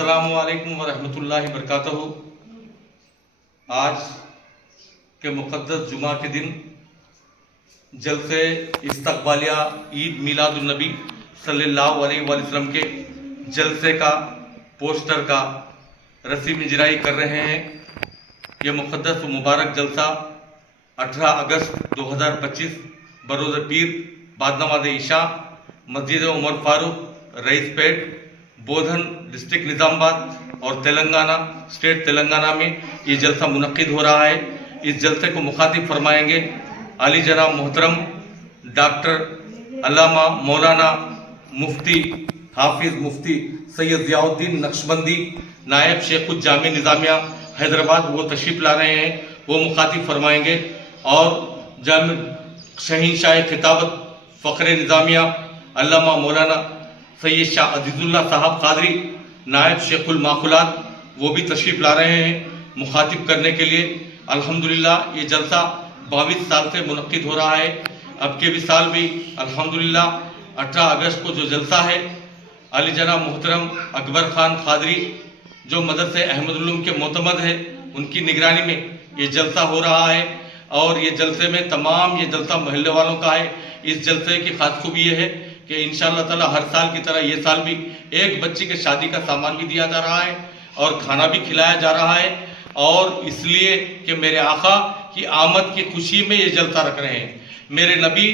अस्सलामुअलैकुम वरहमतुल्लाहि वबरकातुहू। आज के मुक़द्दस जुमा के दिन जलसे इस्तक़बालिया ईद मिलादुन्नबी सल्लल्लाहु अलैहि वसल्लम के जलसे का पोस्टर का रस्म इजराई कर रहे हैं। ये मुक़द्दस मुबारक जलसा 18 अगस्त 2025 बरोज़ पीर बाद नमाज ईशा मस्जिद उमर फारूक रईसपेट बोधन डिस्ट्रिक्ट निज़ामाबाद और तेलंगाना स्टेट तेलंगाना में ये जलसा मुनक्किद हो रहा है। इस जलसे को मुखातिब फरमाएंगे अली जनाब मोहतरम डॉक्टर अल्लामा मौलाना मुफ्ती हाफिज मुफ्ती सैयद ज़ियाउद्दीन नक्शबंदी नायब शेखुल जामी निज़ामिया हैदराबाद, वो तशरीफ़ ला रहे हैं, वो मुखातिब फरमाएंगे। और जाम शहीनशाह खिताबत फ़ख्र निज़ामिया अल्लामा मौलाना सैयद शाह अजीज़ुल्लाह साहब कादरी नायब शेखुल माकुलात, वो भी तशरीफ़ ला रहे हैं मुखातिब करने के लिए। अल्हम्दुलिल्लाह ये जलसा 22 साल से मुनक्किद हो रहा है। अब के भी साल भी अल्हम्दुलिल्लाह 18 अगस्त को जो जलसा है, अली जनाब मोहतरम अकबर खान कादरी जो मदरसे अहमदुल्लूम के मोतमद है, उनकी निगरानी में ये जलसा हो रहा है। और ये जलसे में तमाम ये जलसा महल्ले वालों का है। इस जलसे की खास खूबी ये है कि इंशाअल्लाह ताला हर साल की तरह ये साल भी एक बच्ची के शादी का सामान भी दिया जा रहा है और खाना भी खिलाया जा रहा है। और इसलिए कि मेरे आका की आमद की खुशी में ये जलसा रख रहे हैं। मेरे नबी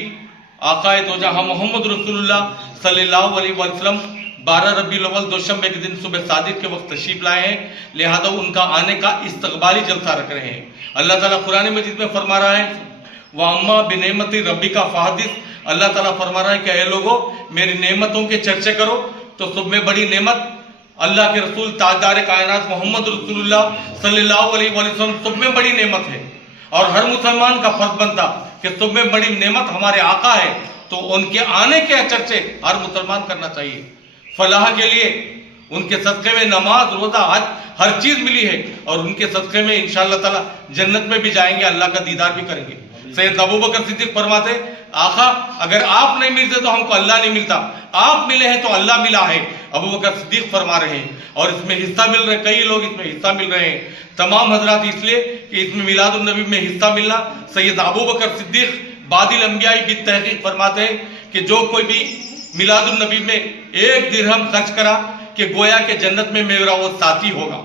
आकाए दो जहां मोहम्मद रसूलुल्लाह सल्लल्लाहु अलैहि वसल्लम 12 रबीउल अव्वल दोशंबे के दिन सुबह सादिक के वक्त तशरीफ लाए हैं, लिहाजा उनका आने का इस्तकबाली जलसा रख रहे हैं। अल्लाह ताला कुरान मजीद में फरमा रहा है वाम्मा बिनेमती रब्बी का फ़ाहदिस, अल्लाह ताला फरमा रहा है कि ऐ लोगों मेरी नेमतों के चर्चे करो। तो सब में बड़ी नेमत अल्लाह के रसूल ताजदार कायनात मोहम्मद रसूलुल्लाह सल्लल्लाहु अलैहि वसल्लम सब में बड़ी नेमत है। और हर मुसलमान का फर्ज बनता कि सब में बड़ी नेमत हमारे आका है, तो उनके आने के चर्चे हर मुसलमान करना चाहिए। फलाह के लिए उनके सदक़े में नमाज रोज़ा हज हर चीज़ मिली है और उनके सदक़े में इंशाअल्लाह ताला जन्नत में भी जाएंगे, अल्लाह का दीदार भी करेंगे। सैयद अबू बकर सिद्दीक़ फरमाते आका अगर आप नहीं मिलते तो हमको अल्लाह नहीं मिलता, आप मिले हैं तो अल्लाह मिला है। अबू बकर सिद्दीक़ फरमा रहे हैं और इसमें हिस्सा मिल रहे, कई लोग इसमें हिस्सा मिल रहे हैं। तमाम हजरात इसलिए कि इसमें मिलादुन नबी में हिस्सा मिलना, सैयद अबू बकर सिद्दीक़ बादिल अंबियाई बित तहक़ीक़ फरमाते हैं कि जो कोई भी मिलादुन नबी में 1 दिरहम खर्च करा कि गोया के जन्नत में मेरा वो साथी होगा।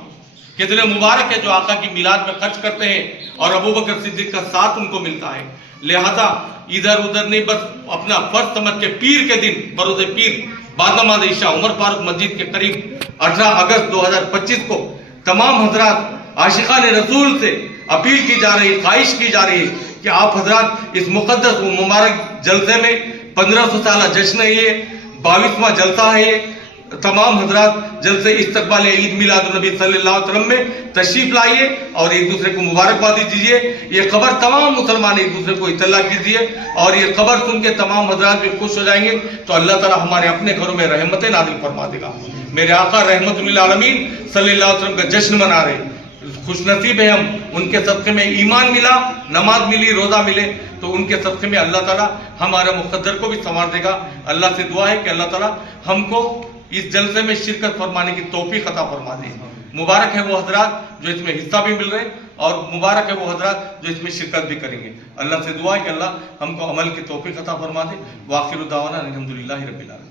कितने मुबारक है जो आका की मिलाद में खर्च करते हैं और अबू बकर सिद्दीक़ का साथ उनको मिलता है। लिहाजा इधर उधर नहीं, बस अपना फर्ज समझ के पीर के दिन बरोज़े पीर बाद नमाज ईशा उमर फारूक मस्जिद के करीब 18 अगस्त 2025 को तमाम हजरात आशिकान रसूल से अपील की जा रही, ख्वाहिश की जा रही है कि आप हजरात इस मुक़द्दस मुबारक जलसे में 1500 साल जश्न है, ये 22वां जलसा है। ये तमाम हजरात जलसे इस्तक़बाल ईद मिलादुन्नबी सल्लल्लाहु अलैहि वसल्लम में तशरीफ़ लाइए और एक दूसरे को मुबारकबादी दीजिए। ये खबर तमाम मुसलमान एक दूसरे को इत्तला कीजिए और ये खबर सुन के तमाम हजरात भी खुश हो जाएंगे, तो अल्लाह ताला हमारे अपने घरों में रहमतें नाज़िल फरमा देगा। मेरे आका रहमतुल आलमीन सल्लल्लाहु अलैहि वसल्लम का जश्न मना रहे, खुशनसीब है हम, उनके सदक़े में ईमान मिला, नमाज मिली, रोज़ा मिले, तो उनके सदक़े में अल्लाह ताला हमारे मुक़द्दर को भी संवार देगा। अल्लाह से दुआ है कि अल्लाह ताला हमको इस जलसे में शिरकत फरमाने की तौफीक अता फरमा दे। मुबारक है वो हजरात जो इसमें हिस्सा भी मिल रहे और मुबारक है वो हजरात जो इसमें शिरकत भी करेंगे। अल्लाह से दुआ है कि अल्लाह हमको अमल की तौफीक अता फरमा दे। वाखिरु दावाना अल्हम्दुलिल्लाहि रब्बिल आलमीन।